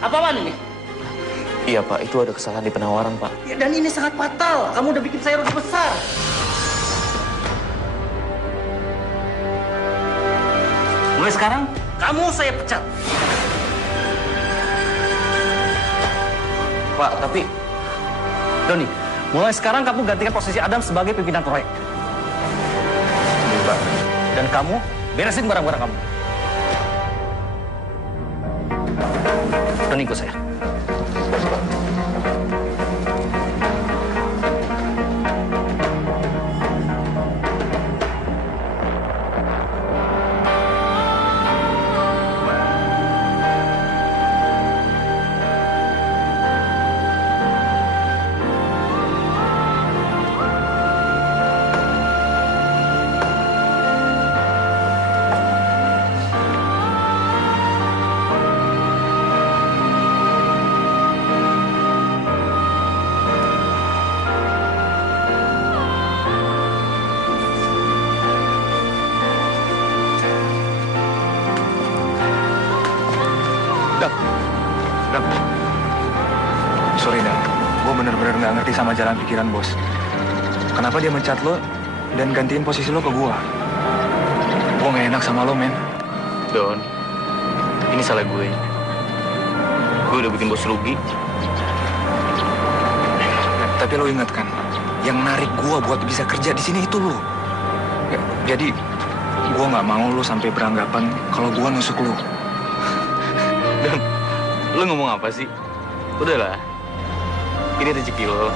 Apa-apaan ini? Iya Pak, itu ada kesalahan di penawaran Pak. Ya, dan ini sangat fatal. Kamu udah bikin saya rugi besar. Mulai sekarang, kamu saya pecat. Pak, tapi... Doni, mulai sekarang kamu gantikan posisi Adam sebagai pimpinan proyek. Iya Pak. Dan kamu beresin barang-barang kamu. Doni, ikut saya. Dap. Sorry, Dap. Gue bener-bener nggak ngerti sama jalan pikiran bos. Kenapa dia mencat lo dan gantiin posisi lo ke gue? Gue nggak enak sama lo, men. Don, ini salah gue. Gue udah bikin bos rugi. Tapi lo ingat kan, yang narik gue buat bisa kerja di sini itu lo. Jadi, gue nggak mau lo sampai beranggapan kalau gue nusuk lo. Don, lo ngomong apa sih? Udahlah, ini rezeki lo.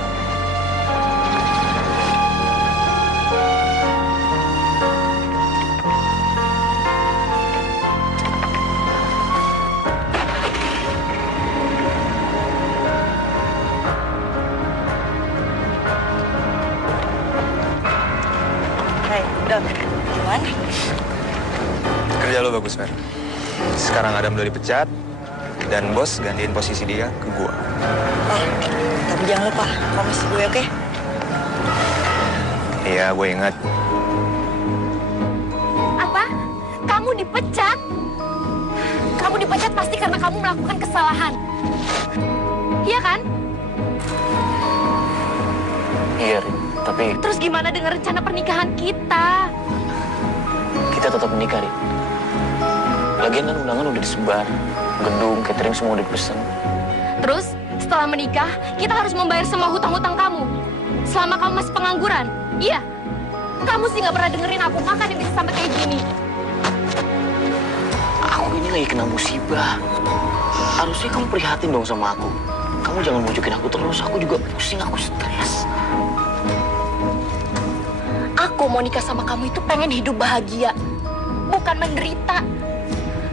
Hai, Don. Gimana? Kerja lo bagus, Fer. Sekarang Adam udah dipecat, dan bos gantiin posisi dia ke gue. Oh, tapi jangan lupa komisi gue, oke? Iya, gue ingat. Apa? Kamu dipecat? Kamu dipecat pasti karena kamu melakukan kesalahan. Iya kan? Iya, Rin. Tapi Terus gimana dengan rencana pernikahan kita? kita tetap menikah, Rin. Lagian kan undangan udah disebar. Gedung, catering semua udah dipesan. Terus setelah menikah, kita harus membayar semua hutang-hutang kamu. Selama kamu masih pengangguran. Iya. Kamu sih nggak pernah dengerin aku, makanya bisa sampai kayak gini. Aku ini lagi kena musibah. Harusnya kamu prihatin dong sama aku. Kamu jangan mojokin aku terus. Aku juga pusing, aku stres. Aku mau nikah sama kamu itu pengen hidup bahagia, bukan menderita.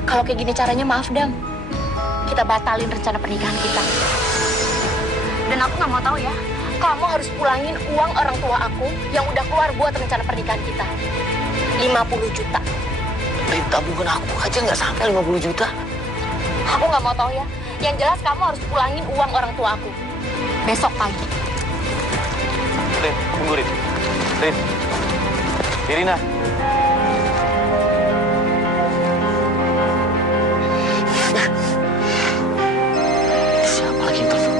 Kalau kayak gini caranya, maaf Dam, kita batalin rencana pernikahan kita. Dan aku nggak mau tahu ya, kamu harus pulangin uang orang tua aku yang udah keluar buat rencana pernikahan kita. 50 juta. Rin, tabungan aku aja nggak sampai 50 juta. Aku nggak mau tahu ya. Yang jelas kamu harus pulangin uang orang tua aku. Besok pagi. Rin, tunggu Rin. Rin. Irina. Siapa lagi yang telepon?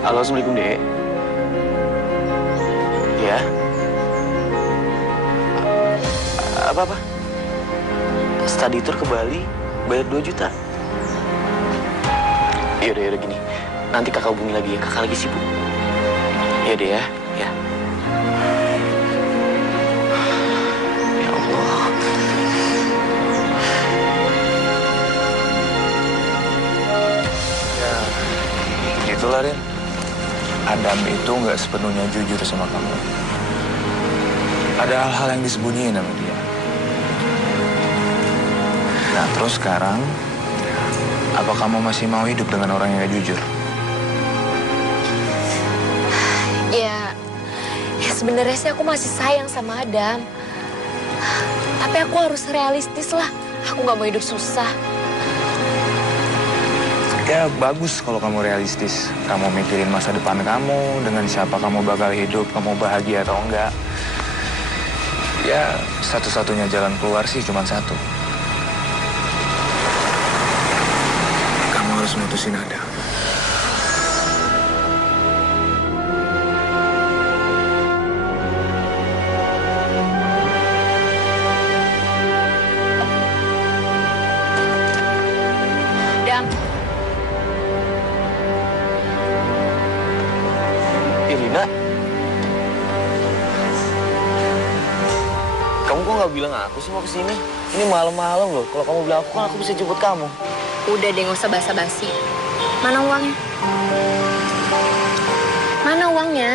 Halo, Assalamualaikum, Dek. Ya? Apa-apa? Study tour ke Bali, bayar 2 juta. Yaudah gini. Nanti kakak hubungi lagi ya, kakak lagi sibuk. Yaudah ya. Ya. Ya Allah. Ya, itulah, Rin. Adam itu nggak sepenuhnya jujur sama kamu. Ada hal-hal yang disembunyiin sama dia. Nah, terus sekarang, apa kamu masih mau hidup dengan orang yang nggak jujur? Ya sebenarnya sih aku masih sayang sama Adam. Tapi aku harus realistis lah. Aku nggak mau hidup susah. Ya, bagus kalau kamu realistis. Kamu mikirin masa depan kamu, dengan siapa kamu bakal hidup, kamu bahagia atau enggak. Ya, satu-satunya jalan keluar sih cuma satu. putusin Adam. Dam, Irina, kamu kok nggak bilang aku sih mau kesini? Ini malam-malam loh. Kalau kamu bilang aku kan aku bisa jemput kamu. udah deh, nggak usah basa-basi. Mana uangnya? Mana uangnya?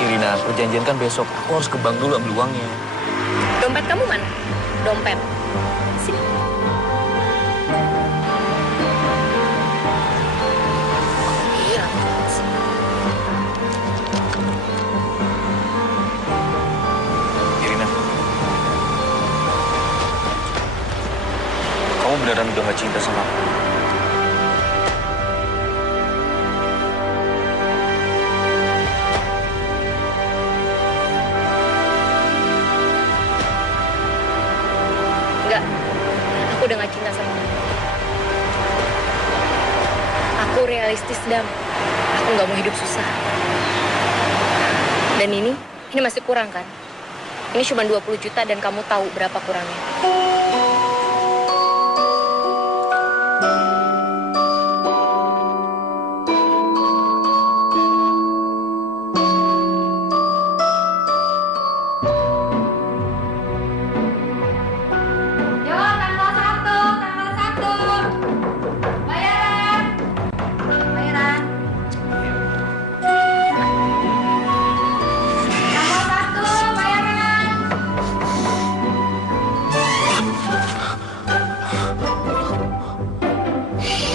Irina, perjanjian kan besok. Aku harus ke bank dulu ambil uangnya. Dompet kamu mana? Dompet. Sini. Iya. Irina, kamu beneran udah gak cinta sama aku? Enggak. Aku udah gak cinta sama kamu. Aku realistis, Dam. Aku nggak mau hidup susah. Dan ini masih kurang kan? Ini cuma 20 juta dan kamu tahu berapa kurangnya.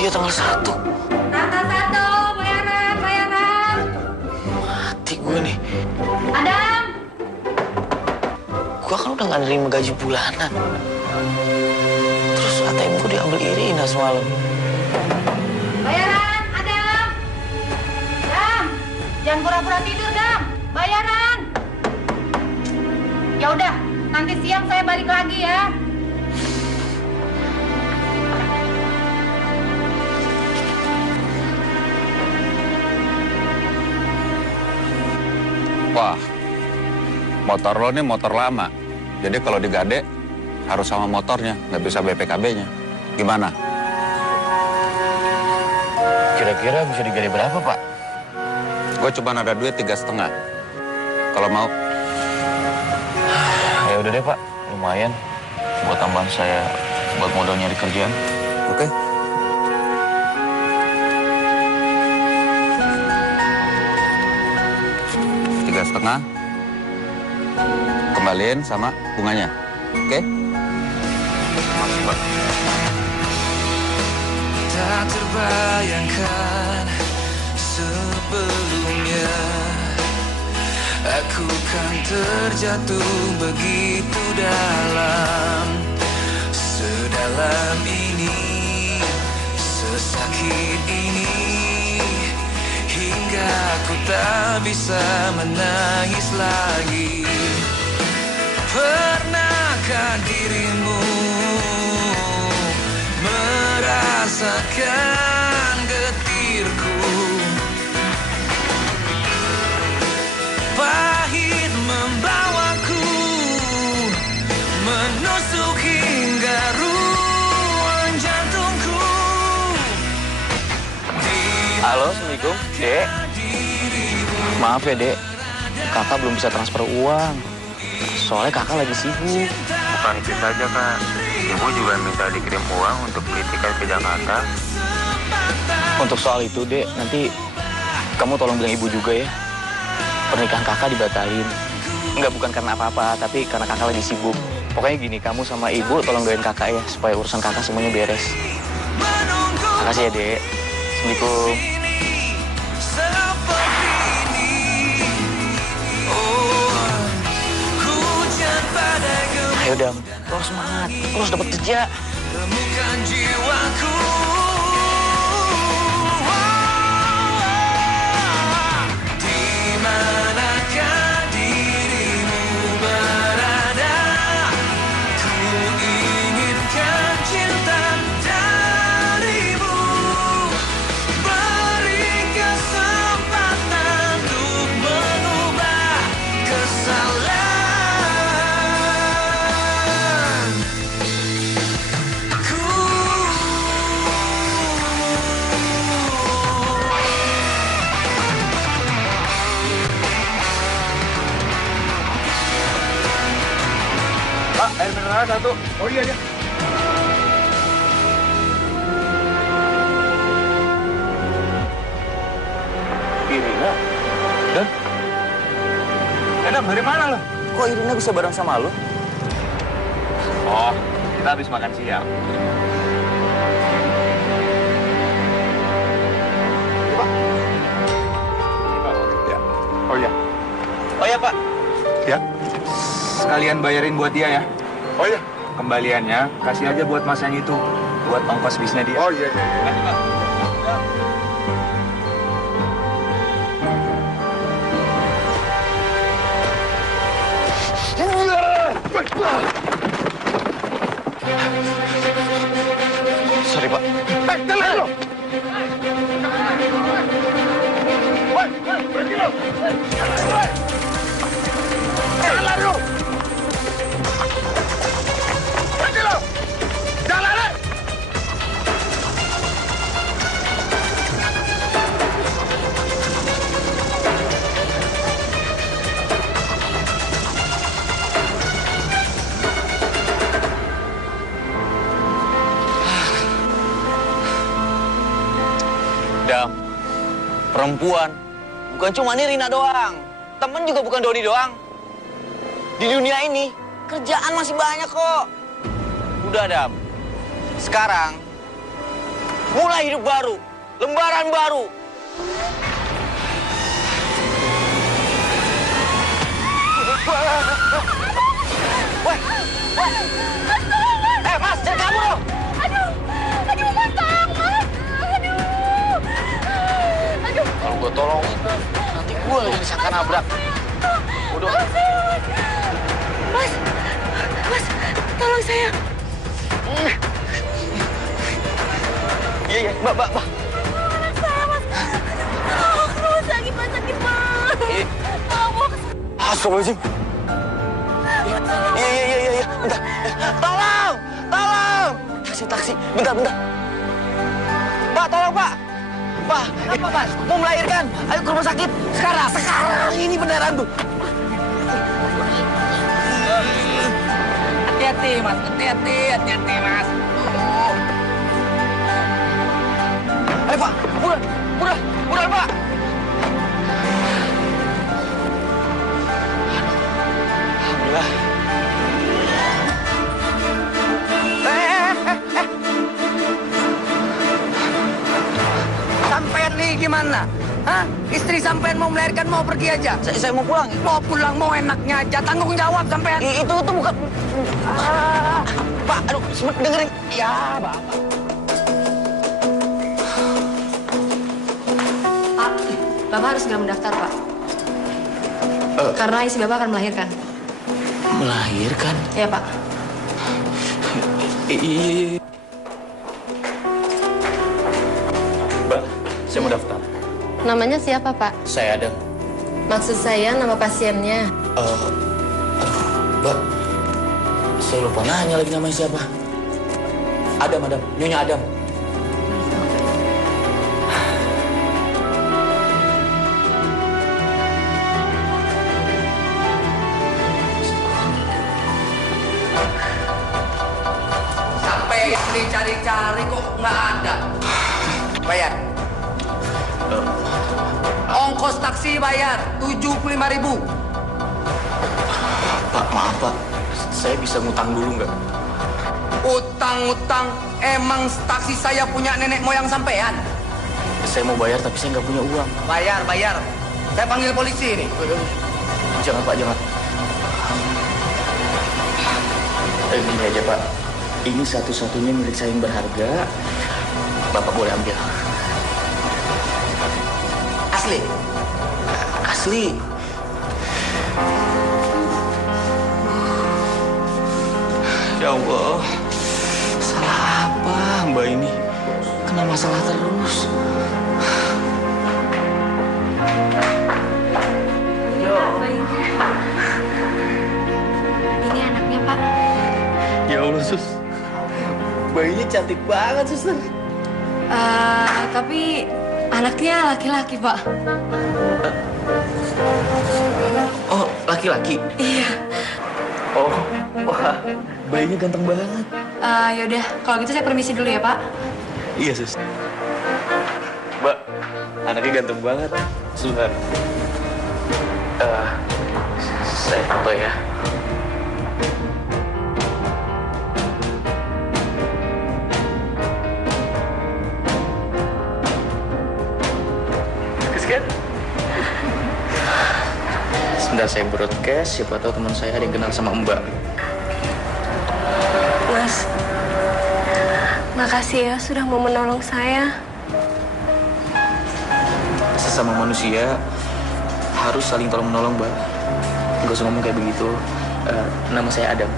Iya, tanggal 1. Tanggal 1, bayaran. Mati gue nih. Adam, Gue kan udah gak nerima gaji bulanan. Terus ATM gue diambil Irina semalam. bayaran, Adam. Dam, jangan pura-pura tidur, Dam. Bayaran. Ya udah, nanti siang saya balik lagi ya. Wah, motor lo nih motor lama. Jadi kalau digade harus sama motornya, nggak bisa BPKB-nya. Gimana? Kira-kira bisa digade berapa, Pak? Gue cuma ada duit 3,5. Kalau mau, Ya udah deh, Pak. Lumayan buat tambahan saya buat modal nyari kerjaan. oke? 3,5. Kembaliin sama bunganya, oke? Makasih, Pak. Tak terbayangkan sebelumnya aku kan terjatuh begitu dalam. Sedalam ini, sesakit ini, hingga aku tak bisa menangis lagi. Pernahkah dirimu merasakan getirku? Pahit membawaku menusuk hingga ruang jantungku. Halo, Assalamualaikum, Dek. Maaf ya, Dek. Kakak belum bisa transfer uang. Soalnya kakak lagi sibuk. Bukan itu saja, Kak. Ibu juga minta dikirim uang untuk beli tiket ke Jakarta. Untuk soal itu, Dek, nanti kamu tolong bilang ibu juga ya. Pernikahan kakak dibatalin. Enggak, bukan karena apa-apa, tapi karena kakak lagi sibuk. Pokoknya gini, kamu sama ibu tolong doain kakak ya, supaya urusan kakak semuanya beres. Makasih ya, Dek. Assalamualaikum. Ayo, Dam. Lo harus semangat. Lo harus dapat kerja. Temukan jiwaku. Di manakah dirimu berada? Ku inginkan cinta dari satu. Oh iya dia. Irina? Dan? Adam, dari mana lo? Kok Irina bisa bareng sama lu? Oh, kita habis makan siang. Ya. Oh iya. Oh ya, Pak. Ya. Sekalian bayarin buat dia ya. Oh iya. Kembaliannya kasih aja buat mas yang itu. Buat ongkos bisnya dia. Oh iya. Kasih, Pak. Sorry, Pak. Jalan lo! Woi, berhenti lo! Jalan lo! Berhenti lo! Jalan lo! Dam, perempuan bukan cuma Nirina doang. Temen juga bukan Doni doang. Di dunia ini kerjaan masih banyak kok. Udah, Dam. Sekarang mulai hidup baru, lembaran baru. Woi, Mas, jangan kabur lo. Aduh, Mas, tolong, Mas. Aduh. Kalau gue tolongin, nanti gue yang disangka nabrak. Udah. Mas, tolong saya. Iya, Mbak. Anak saya, Mas. Tolong, sakit banget. Tolong. Astagfirullahaladzim. Iya. Bentar. Tolong. Taksi. Bentar. Pak, tolong, Pak. Pak, apa, Mas? Mau melahirkan. Ayo ke rumah sakit. Sekarang. Ini beneran, Bu. Hati-hati, Mas. Hati-hati, Mas. Ayo, Pak. Buruan, Pak. Alhamdulillah. Sampean nih gimana? Hah? Istri sampean mau melahirkan, mau pergi aja? Saya mau pulang. Mau pulang, mau enaknya aja. Tanggung jawab sampean. Itu bukan... Pak, aduh, dengerin. Ya, Bapak. Pak, Bapak harus segera mendaftar, Pak. Karena istri Bapak akan melahirkan. Melahirkan? Iya, Pak. Iya. Mbak, saya mau daftar. Namanya siapa, Pak? Saya Adam. Maksud saya nama pasiennya. Mbak, saya lupa nanya lagi namanya siapa. Adam. Nyonya Adam. Sampai dicari-cari kok nggak ada. Bayar. Ongkos taksi bayar 75.000. Pak, maaf, Pak. Saya bisa ngutang dulu nggak? Utang-utang, emang taksi saya punya nenek moyang sampean? Saya mau bayar, tapi saya nggak punya uang. Bayar. Saya panggil polisi ini. Jangan, Pak, jangan. Gini aja, Pak. Ini satu-satunya milik saya yang berharga. Bapak boleh ambil. Asli? Asli. Ya Allah, salah apa Mbak ini? Kena masalah terus. Ini anaknya, Pak. Ya Allah, Sus. Bayinya cantik banget, Suster. Tapi anaknya laki-laki, Pak. Oh, laki-laki? Iya. Oh, wah. bayinya ganteng banget. Yaudah, kalau gitu saya permisi dulu ya, Pak. Iya, Sus. Mbak, anaknya ganteng banget. Sebentar. Saya foto ya. Bagus kan? Sebentar saya broadcast, siapa tahu teman saya ada yang kenal sama Mbak. Mas, makasih ya sudah mau menolong saya. Sesama manusia harus saling tolong-menolong, Mbak. Nggak usah ngomong kayak begitu. Nama saya Adam.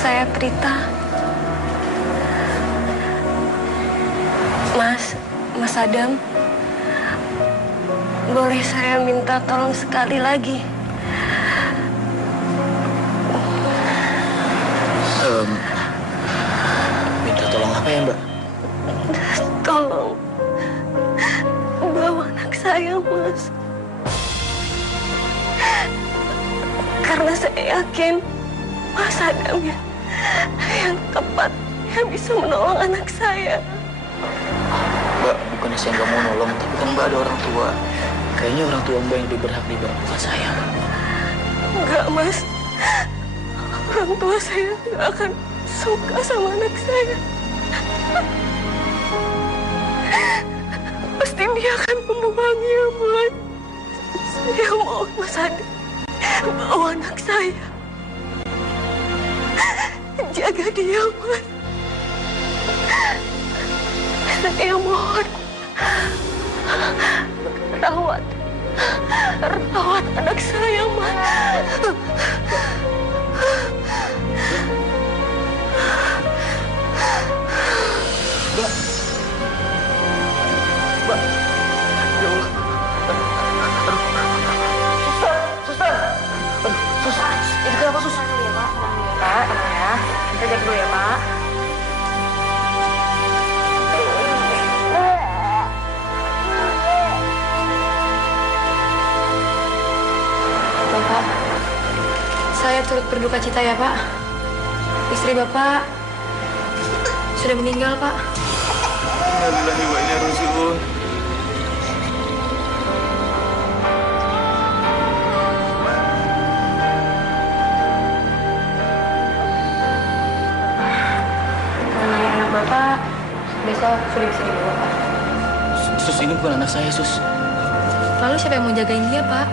Saya Prita. Mas Adam, boleh saya minta tolong sekali lagi? Minta tolong apa ya, Mbak? Tolong bawa anak saya, Mas. Karena saya yakin Mas Adam yang tepat yang bisa menolong anak saya. Mbak, bukannya saya nggak mau nolong, tapi kan Mbak ada orang tua. Kayaknya orang tua Mbak yang lebih berhak dibantu, bukan saya, Mbak. Enggak, Mas. Orang tua saya nggak akan suka sama anak saya. Pasti dia akan membuangnya, Mas. Saya mau Mas Adam bawa anak saya. Jaga dia, Mas. Saya mohon rawat anak saya, Mas. Mbak, ya Allah. Suster. Sus, ini kenapa, Sus? Pak, ya. Kita cek dulu ya, Pak. Bapak, saya turut berduka cita ya, Pak. Istri Bapak sudah meninggal, Pak. Innalillahi wa inna ilaihi raji'un. Namanya anak Bapak besok sudah bisa dibawa, Pak. Sus, ini bukan anak saya, Sus. Lalu siapa yang mau jagain dia, Pak?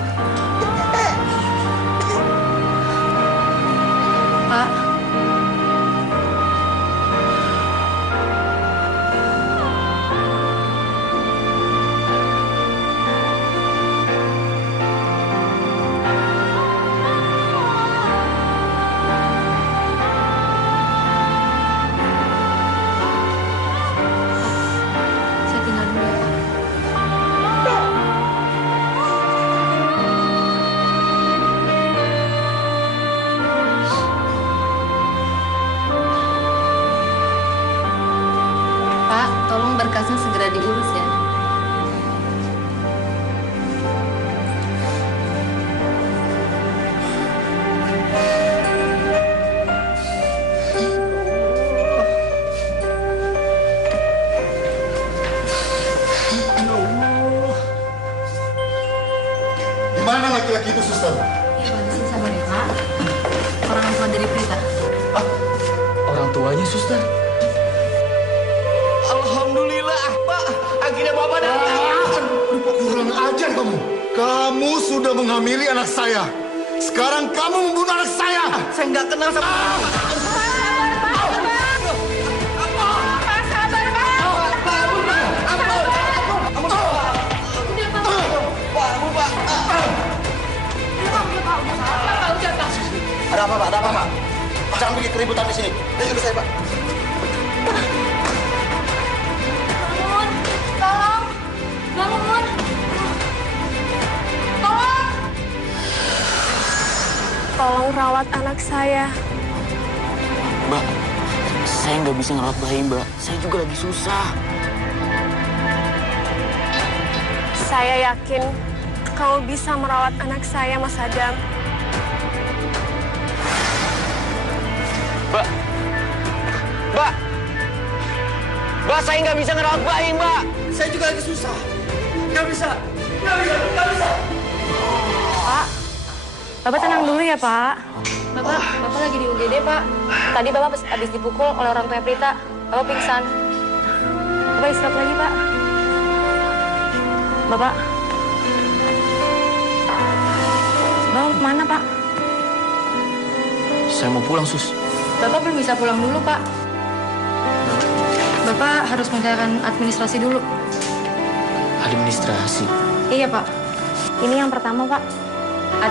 Pak. Saya tinggal dulu ya, Pak. Pak, tolong berkasnya segera diurus ya. Di mana laki-laki itu, suster? Iya, Pak, disini sabar ya, Pak. Orang tua dari Prita. Orang tuanya, Suster. Alhamdulillah, Pak. Akhirnya Bapak datang. Kurang ajar kamu. Kamu sudah menghamili anak saya. Sekarang kamu membunuh anak saya. Saya nggak kenal sama Ada apa, Pak? Ada apa, Pak? Jangan bikin keributan di sini. Ini juga saya, Pak. Bangun, tolong. Bangun. Tolong. Tolong rawat anak saya. Mbak, saya nggak bisa ngerawat bayi, Mbak. Saya juga lagi susah. Saya yakin kamu bisa merawat anak saya, Mas Adam. Mbak! Mbak! Mbak, saya nggak bisa ngerawat bayi, Mbak! Saya juga lagi susah. Nggak bisa. Pak, Bapak tenang dulu ya, Pak. Bapak lagi di UGD, Pak. Tadi Bapak habis dipukul oleh orang tua Prita. Bapak pingsan. Bapak istirahat lagi, Pak. Bapak mau kemana, Pak? Saya mau pulang, Sus. Bapak belum bisa pulang dulu, Pak. Bapak harus mengerjakan administrasi dulu. Administrasi? Iya, Pak. Ini yang pertama, Pak.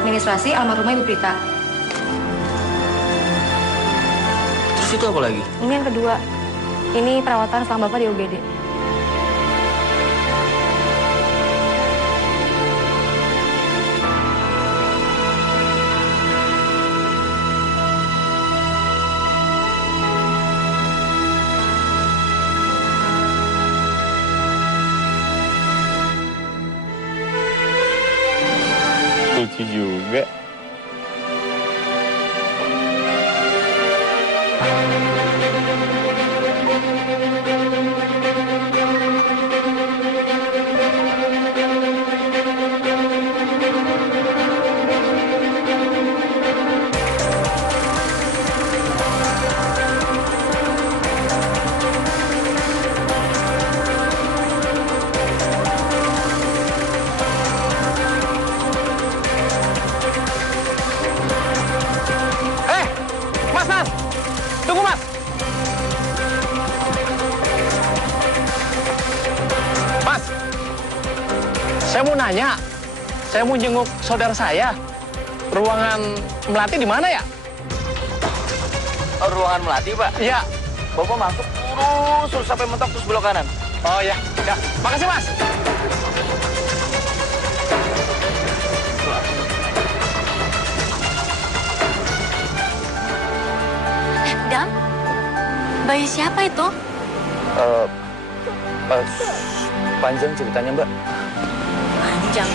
Administrasi almarhumah Ibu Prita. Terus itu apa lagi? Ini yang kedua. Ini perawatan selama Bapak di UGD. Lucu juga. Mas! Tunggu, Mas! Mas! Saya mau nanya. Saya mau jenguk saudara saya. Ruangan Melati di mana ya? Ruangan Melati, Pak? Iya. Bapak masuk terus sampai mentok terus belok kanan. Oh ya, ya. Makasih, Mas. Dam, bayi siapa itu? Panjang ceritanya, Mbak. Panjang.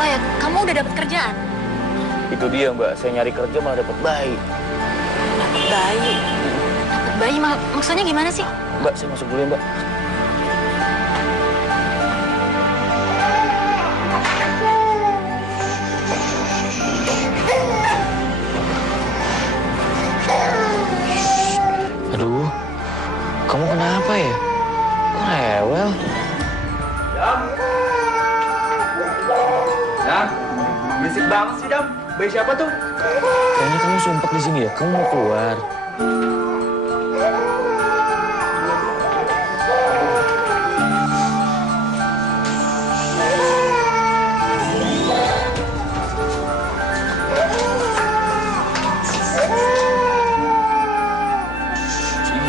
Oh ya, kamu udah dapat kerjaan? Itu dia, Mbak. Saya nyari kerja malah dapat bayi. Dapat bayi? Dapat bayi maksudnya gimana sih? Mbak, saya masuk dulu ya, Mbak. Aduh, kamu kenapa ya? Kok rewel? Dam, berisik banget sih, Dam. Bayi siapa tuh? Kayaknya kamu sumpah di sini ya. Kamu mau keluar.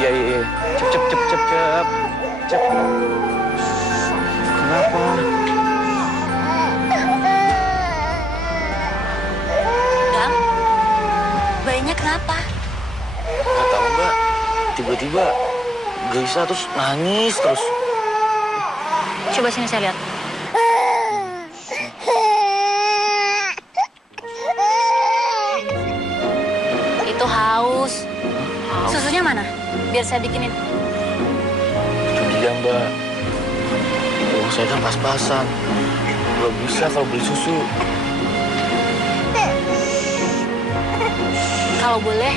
Iya. Cep. Kenapa? Dam, bayinya kenapa? Nggak tahu, Mbak. Tiba-tiba gelisah terus nangis terus. Coba sini saya lihat. Itu haus. Susunya mana? Biar saya bikinin. Itu dia, Mbak. Uang saya kan pas-pasan. Belum bisa kalau beli susu. Kalau boleh,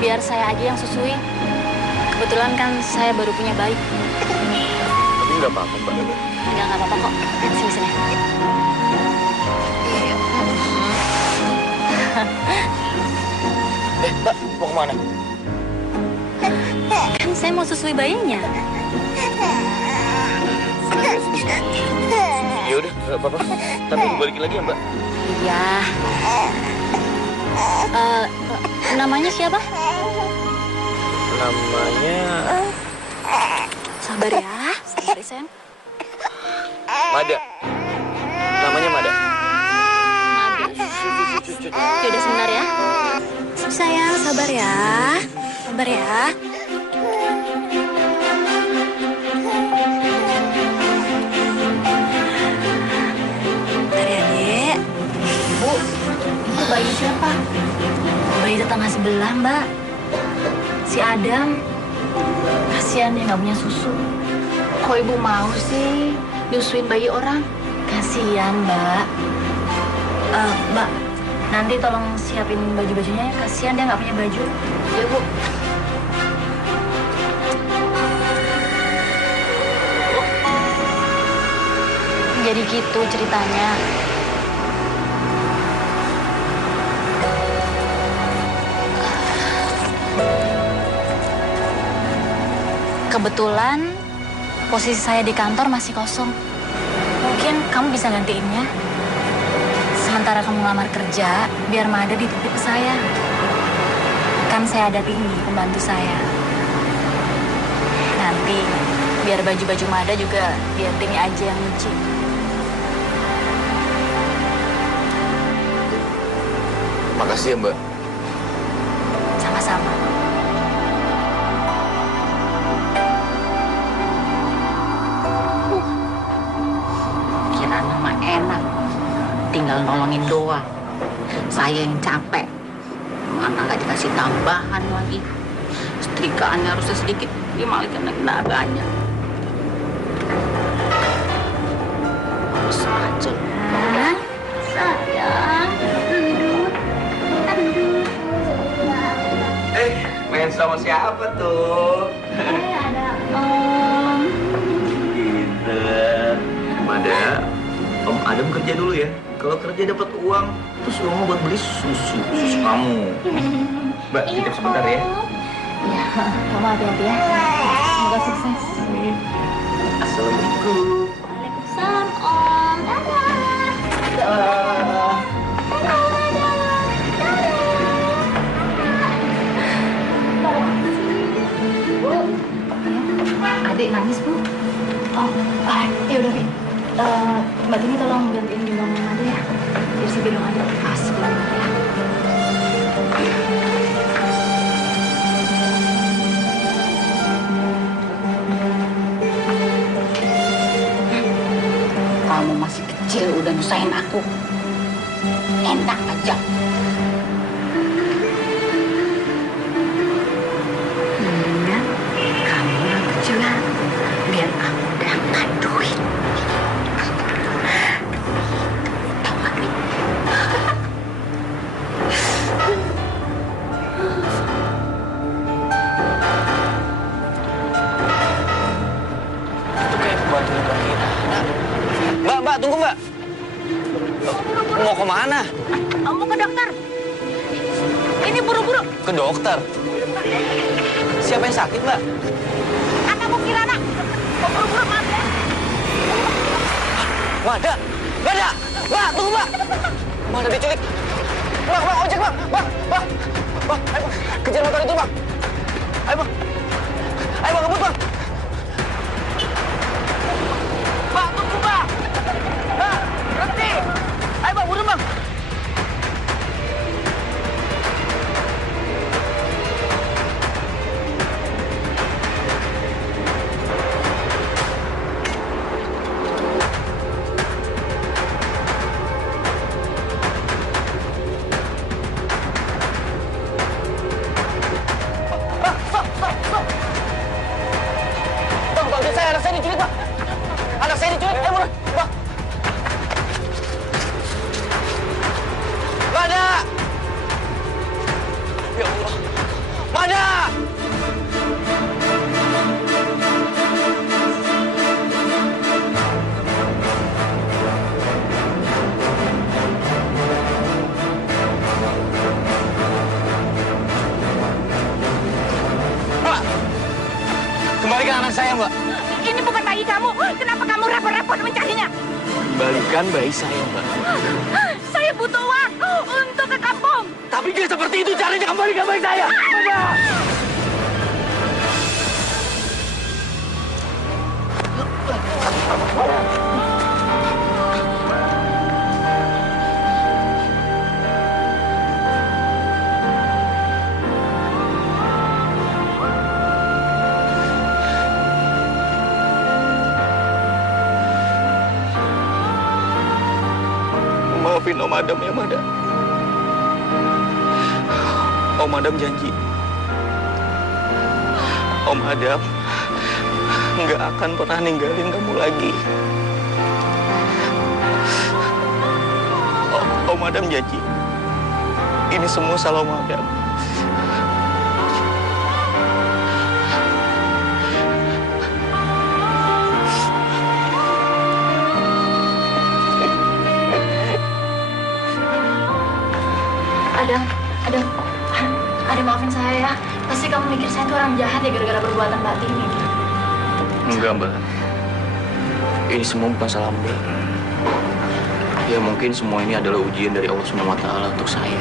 biar saya aja yang susuin. Kebetulan kan saya baru punya bayi. Tapi nggak apa-apa, Mbak. Nggak apa-apa kok. Sini. Mbak, mau kemana? Kan saya mau susui bayinya. Ya udah, nggak apa-apa. Tapi balikin lagi ya, Mbak. Iya. Namanya siapa? Namanya Sabar ya, sayang. Mada. Namanya Mada. Mada. Yaudah sebentar ya. Sayang, sabar ya. Sabar ya. Bentar ya, Dek. Bu, itu bayi siapa? Bayi tetangga sebelah. sebelah, Mbak. Si Adam. Kasihan dia nggak punya susu. Kok ibu mau sih nyusuin bayi orang? Kasihan, Mbak. Mbak, nanti tolong siapin baju-bajunya ya. Kasihan dia nggak punya baju. Ya, Bu. Jadi gitu ceritanya. Kebetulan posisi saya di kantor masih kosong. Mungkin kamu bisa gantiinnya. Sementara kamu ngelamar kerja, biar Mada dititip ke saya. Kan saya ada tinggi pembantu saya. Nanti biar baju-baju Mada juga biar Dini aja yang nyuci. Makasih ya, Mbak. Sama-sama. Kira nama enak, tinggal nolongin doang. Saya yang capek, mana nggak dikasih tambahan lagi. Setrikaannya harusnya sedikit, dimalikan lagi naganya. Saja. Sayang, duduk. Main sama siapa tuh? Ada Om. Pinter. Mada, Om Adam kerja dulu ya. Kalau kerja dapat uang, terus uangnya buat beli susu kamu. Mbak, titip sebentar ya. Ya, kamu hati-hati ya. Semoga sukses. Amin. Assalamualaikum. Waalaikumsalam, Om. Dadah. Adik nangis, Bu. Oh, ya udah, Bi. Mbak Tini tolong gantiin gendong Mada ya. Biar si gendong aja pas gendong Mada ya. Kamu masih kecil udah nyusahin aku. Enak aja. Kamu yang kecil ya. Biar aku dapat duit. Tahu nggak, Bi? Itu kayak pembantu bukan kita. Mbak, tunggu Mbak. Mau kemana? Mau ke dokter. Ini buru-buru. Ke dokter. Siapa yang sakit, Mbak? Anakmu Kirana. Mau buru-buru, maaf ya. Mada! Mbak, tunggu Mbak! Mada diculik. Bang, ojek Bang! Bang, ayo Bang. Kejar motor itu Bang. Ayo Bang, ngebut Bang. Bang, tunggu Bang. Bang, berhenti. Ayo Bang, buru Bang. Anak saya diculik, ayo buruan, Bang. Mada! Ya Allah, Mada! Mbak, kembalikan anak saya, Mbak. Ini bukan bayi kamu. Kenapa kamu repot-repot mencarinya? Kembalikan bayi saya, Mbak. Saya butuh uang untuk ke kampung. Tapi dia seperti itu caranya, kembalikan bayi saya. Udah. Maafin Om Adam ya, Mada. Om Adam janji. Om Adam nggak akan pernah ninggalin kamu lagi. Om Adam janji. Ini semua salah Om Adam. Adam maafin saya ya. Pasti kamu mikir saya tuh orang jahat ya gara-gara perbuatan Mbak Tini. Enggak, Mbak. Ini semua bukan salah Mbak. Ya mungkin semua ini adalah ujian dari Allah SWT untuk saya.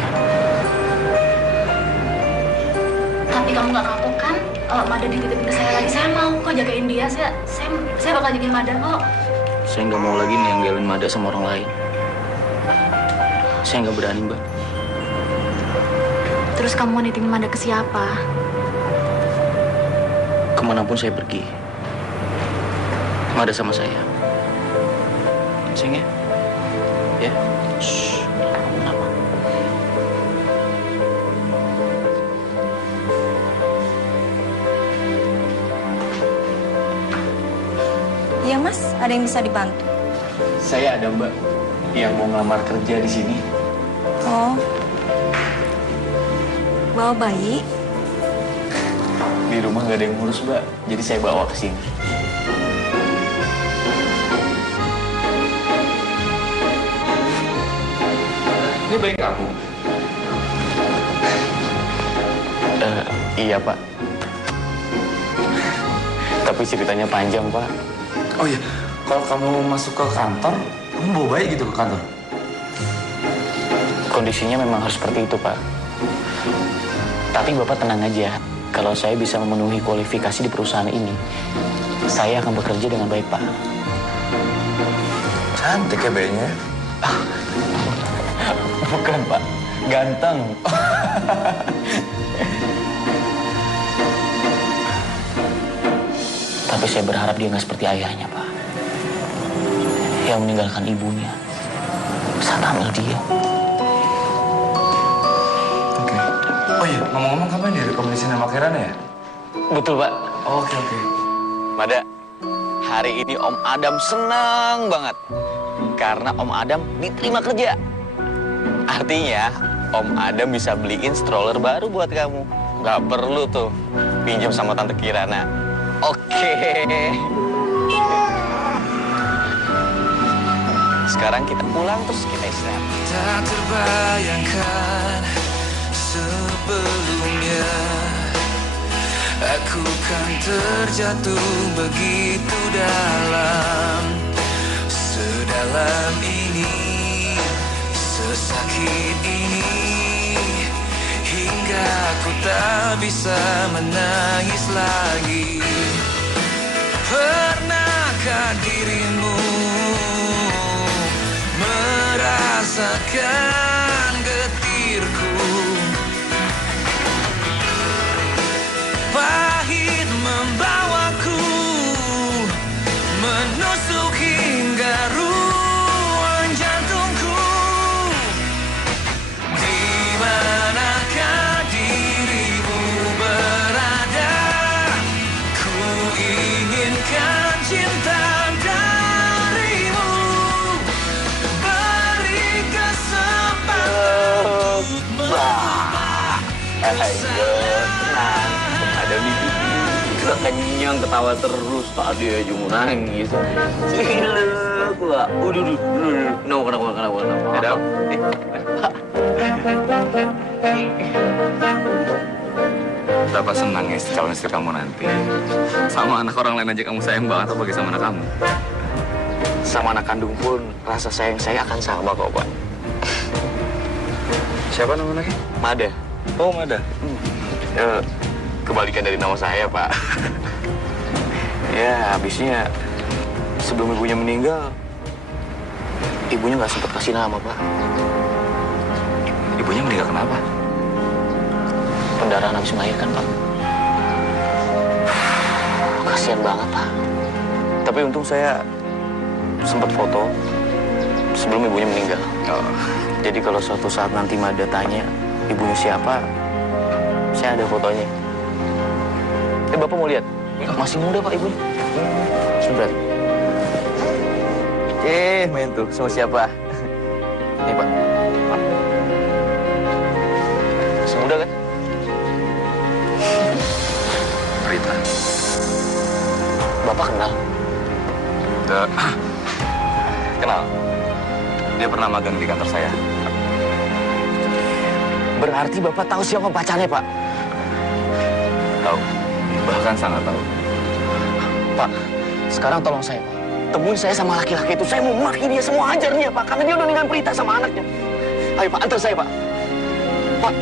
Tapi kamu nggak kapok kan? Kalau Mada dititipin ke saya lagi, saya mau kok jagain dia. Saya bakal jagain Mada kok. Saya nggak mau lagi ninggalin Mada sama orang lain. Saya nggak berani, Mbak. Terus kamu mau nitipin Mada ke siapa? Kemanapun saya pergi, Mada sama saya. Sayang ya? Ya? Shhh. Kenapa? Iya Mas, ada yang bisa dibantu? Saya ada Mbak yang mau ngelamar kerja di sini. Oh. Bawa bayi? Di rumah nggak ada yang ngurus, Mbak. Jadi saya bawa ke sini. Ini bayi kamu? Iya, Pak. Tapi ceritanya panjang, Pak. Oh iya, kalau kamu masuk ke kantor, kamu bawa bayi gitu ke kantor? Kondisinya memang harus seperti itu, Pak. Tapi Bapak tenang aja. Kalau saya bisa memenuhi kualifikasi di perusahaan ini, saya akan bekerja dengan baik, Pak. Cantik ya bayinya. Bukan, Pak. Ganteng. Tapi saya berharap dia nggak seperti ayahnya, Pak. Yang meninggalkan ibunya saat hamil dia. Oke. Oh iya, ngomong-ngomong kamu ini rekomendasi nama Kirana ya? Betul, Pak. Oke. Mada, hari ini Om Adam senang banget. Karena Om Adam diterima kerja. Artinya, Om Adam bisa beliin stroller baru buat kamu. Gak perlu tuh pinjam sama Tante Kirana. Oke. Sekarang kita pulang terus kita istirahat. Tak terbayangkan sebelumnya aku kan terjatuh begitu dalam. Sedalam ini, sesakit ini, hingga aku tak bisa menangis lagi. Pernahkah dirimu merasakan getirku? Pahit membawaku menusuk hingga ruang jantungku. Di manakah dirimu berada? Ku inginkan cinta darimu. Beri kesempatan untuk mengubah tenang. Ada bibi. Kita kenyang ketawa terus. Tadi aja mau nangis. Cilek gua. Udah. Kenapa? Ada. Berapa senang ya calon istri kamu nanti. Sama anak orang lain aja kamu sayang banget, apalagi sama anak kamu. Sama anak kandung pun rasa sayang saya akan sama kok, Pak. Siapa nama anaknya? Mada. Oh, Mada. Kebalikan dari nama saya, Pak. Ya, habisnya sebelum ibunya meninggal, ibunya nggak sempat kasih nama, Pak. Ibunya meninggal kenapa? Pendarahan habis melahirkan, Pak. Kasian banget, Pak. Tapi untung saya sempat foto sebelum ibunya meninggal. Jadi kalau suatu saat nanti Mada tanya ibunya siapa, saya ada fotonya. Bapak mau lihat? Masih muda Pak ibunya. Sebentar. Main tuh sama siapa? Nih Pak. Masih muda kan? Prita. Bapak kenal? Kenal. Dia pernah magang di kantor saya. Berarti Bapak tahu siapa pacarnya, Pak? Tahu. Bahkan sangat tahu. Pak, sekarang tolong saya, Pak. Temuin saya sama laki-laki itu. Saya mau maki dia, semua hajar dia, Pak. Karena dia udah ninggalin Prita sama anaknya. Ayo, Pak, antar saya, Pak. Pak,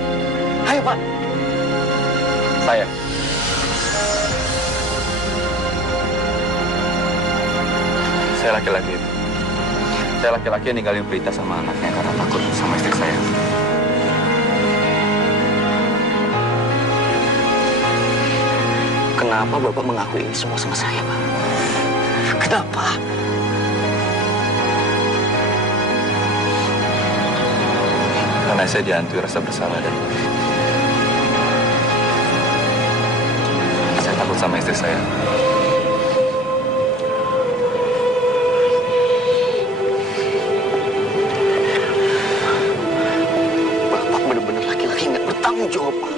ayo, Pak. Saya laki-laki itu. Saya laki-laki yang ninggalin Prita sama anaknya karena takut sama istri saya. Kenapa Bapak mengakui ini semua sama saya, Pak? Kenapa? Karena saya dihantui rasa bersalah dan saya takut sama istri saya. Bapak benar-benar laki-laki nggak bertanggung jawab, Pak.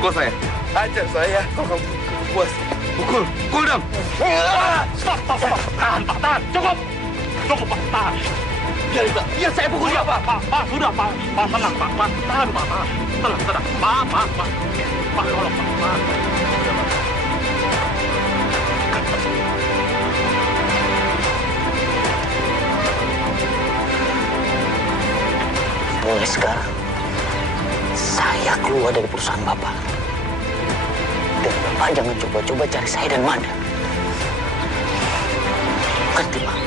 Pukul saya. Hajar saya. Kalau kamu puas. Pukul. Pukul dong. Stop. Tahan, Pak. Tahan. Cukup, Pak. Tahan. Biar saya pukul dia, Pak. Pak. Sudah, Pak. Pak, tenang, Pak. Tahan, Pak. Tenang. Pak. Pak, tolong, Pak. Mulai sekarang, saya keluar dari perusahaan Bapak. Dan Bapak jangan coba-coba cari saya dan Manda. Ngerti, Pak?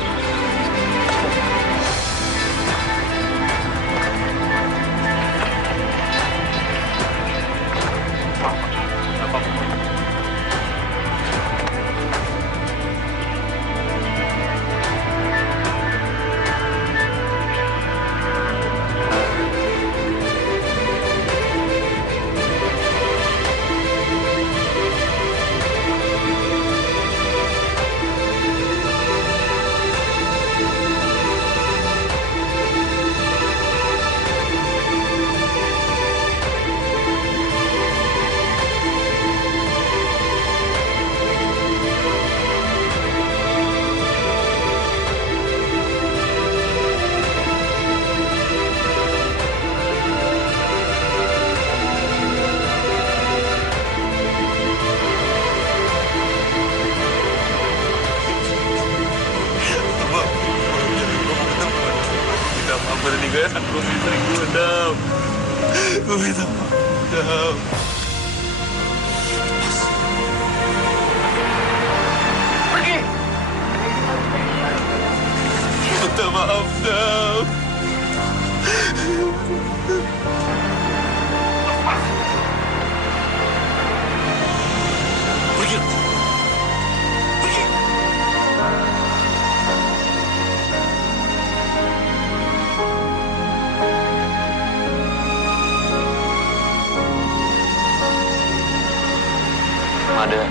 Mada,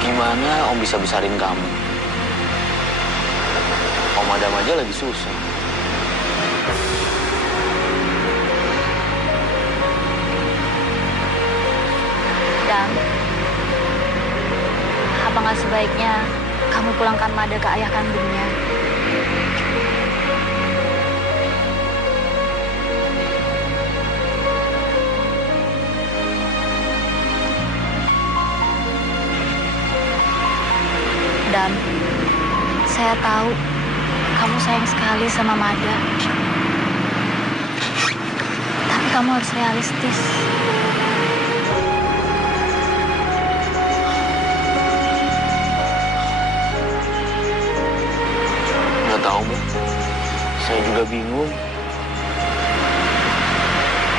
gimana Om bisa besarin kamu? Om Adam aja lagi susah. Dan apa nggak sebaiknya kamu pulangkan Mada ke ayah kandungnya? Dan saya tahu kamu sayang sekali sama Mada. Tapi kamu harus realistis. Nggak tahu, Bu. Saya juga bingung.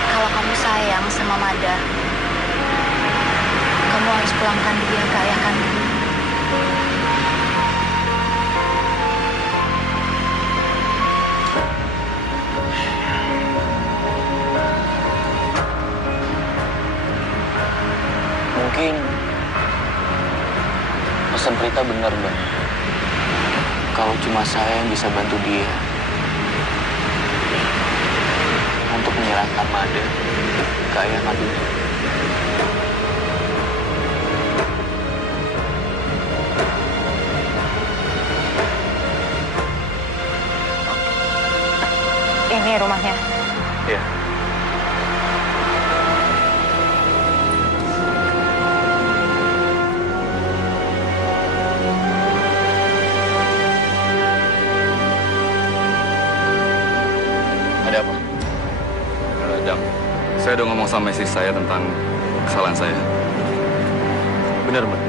Kalau kamu sayang sama Mada, kamu harus pulangkan dia ke ayah kandung. Pesan Prita benar, Bang. Kalau cuma saya yang bisa bantu dia untuk menyerahkan Mada ke ayah kandungnya. Ini rumahnya. Iya. Ada apa? Dam, saya udah ngomong sama istri saya tentang kesalahan saya. Benar, Mbak.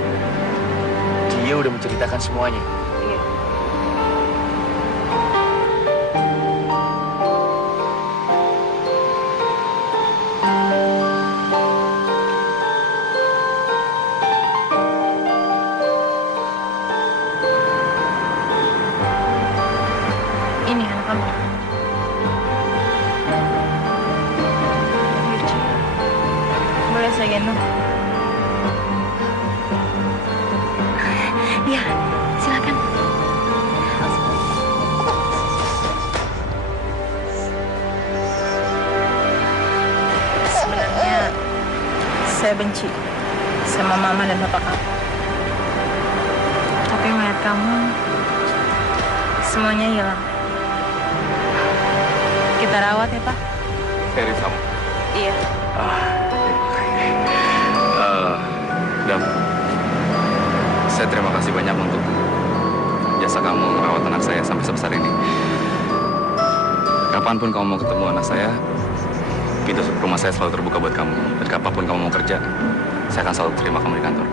Dia udah menceritakan semuanya. Iya. Ini anak kamu. Boleh saya gendong? Iya, silakan. Sebenarnya saya benci sama mama dan bapak kamu. Tapi melihat kamu, semuanya hilang. Kita rawat ya, Pak? Serius kamu? Iya. Dam, saya terima kasih banyak untuk jasa kamu merawat anak saya sampai sebesar ini. Kapanpun kamu mau ketemu anak saya, pintu rumah saya selalu terbuka buat kamu. Dan kapanpun kamu mau kerja, saya akan selalu terima kamu di kantor.